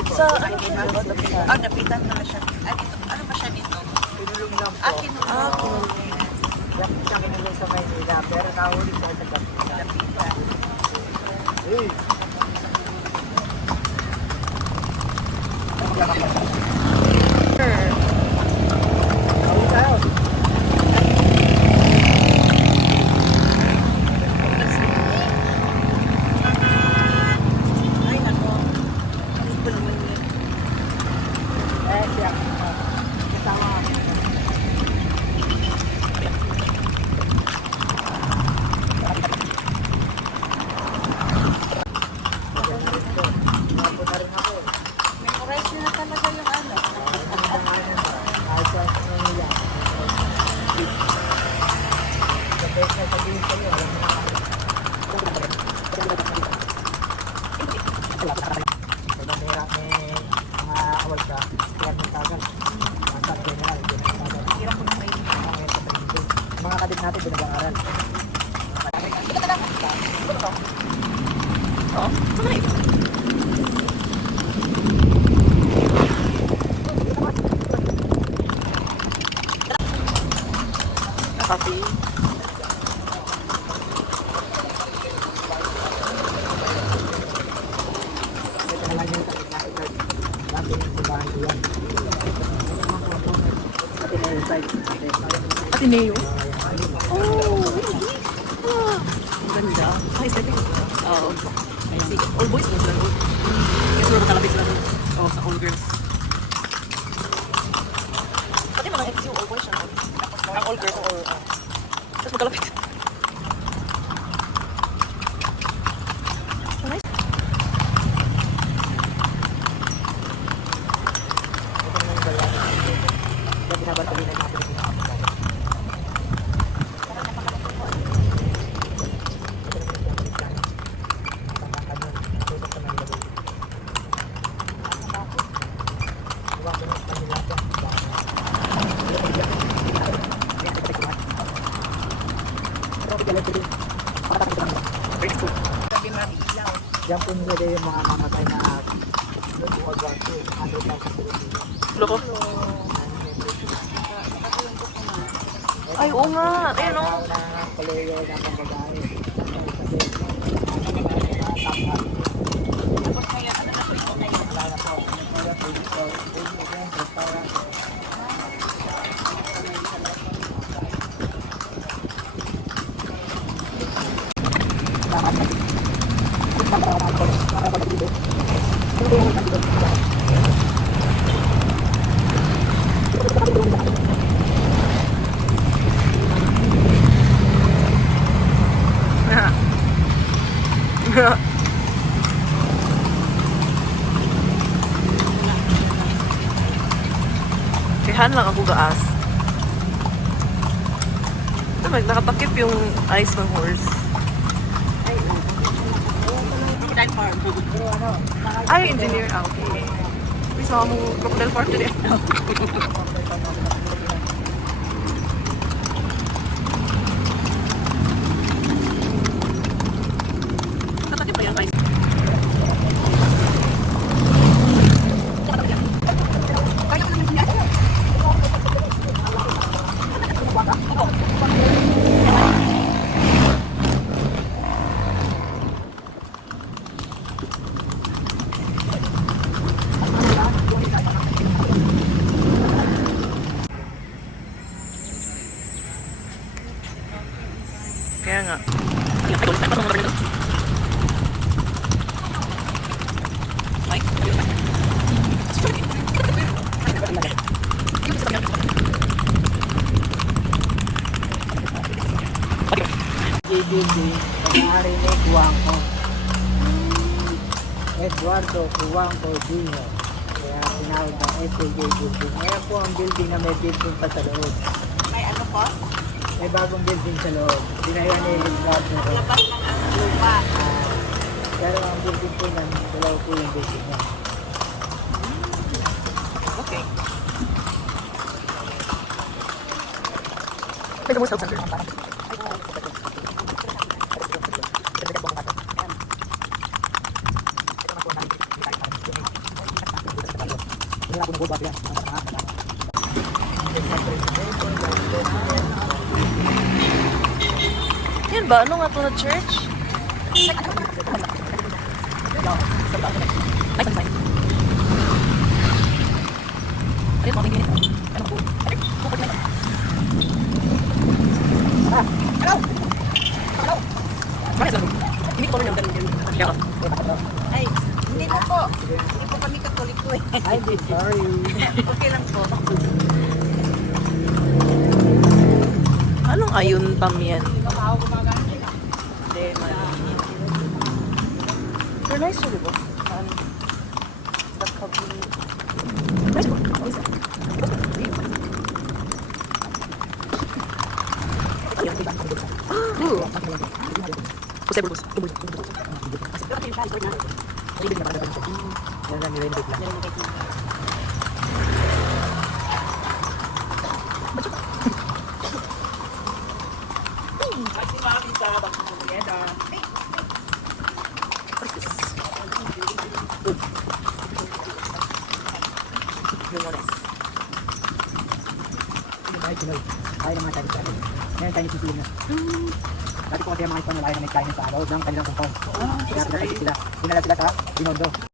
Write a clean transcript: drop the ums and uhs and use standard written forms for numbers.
Sa ano siya? Oh, napitan na siya. At ito, ano ba siya dito? Pinulong lang po. Kinulong. Dapat siya kinulong sa Maynila, pero nahuli siya sa Kapita. Napitan. Hey! Huli tayo. Ay, nako. Ito naman yun. Siya. Kasama kami. Napo na rin ako. Memorize nyo na talaga yung ano. Kahit sa Manila. The best na sabihin sa'yo, alam mo na kami. Sa bandera may mga awal ka, kaya may tagal. Mga sub-general, tagal. Hirap ko na may Mga kadit natin, pinag-aaral. Oo, saan na ito? Coffee. Ito na lang yung kadit natin, Lord. Dati yung subahan ko yan. Pati na yung side. Ateneo? Oh, really? Ah, ang ganda. Ay, sige. Oo. Ay, sige. All boys mo sila. Kasi wala makalapit sila doon. Oo, sa all girls. Pati mga XU, all boys siya. Ang all girls or... Tapos magkalapit. Nice. Ito na yung dalawa. Kaya binabantali na natin yung pinakapagay. Sabi marilaw. Diyan po nilagay yung mga mamatay na Loko. Ay, oo nga. Ayun o. Kalayo ng mga babae. Tapos ngayon, ano na po ito ngayon? Wala na po. Kihan lang ako gaas. Ito, nakatakip yung eyes ng horse. Crocodile farm. Ay, engineer. Ah, okay. Gusto mo crocodile farm today. Nakatakip ba yung eyes? Kaya nga. JBD, pag-aari ni Guangco. Eduardo Guangco Jr. Kaya tinawag ng SAJ building. Ngayon po ang building na may building pa sa loob. May ano po? May bagong building sa loob. Tinaya ni Eduardo. Labas ng ang lupa. Pero ang building po nan, dalaw po yung building niya. Okay. May gamot sa center. Wala ko nagbubuhat yan. Yan ba? Ano nga to na church? Ay, hindi na po. Hindi po kami katoliko eh. I'm sorry. Okay lang po. Anong ayun tam yan? They're nice to live. The Yan lang, nirendate lang. Ay, Pinoy. Ayaw ng mga Chinese natin. Ngayon, Chinese New Zealand. Dati po kasi ang mga Espanyol ayaw na may Chinese sa araw ng kanilang compound. Kaya pinapagod sila. Dinala sila sa Binondo.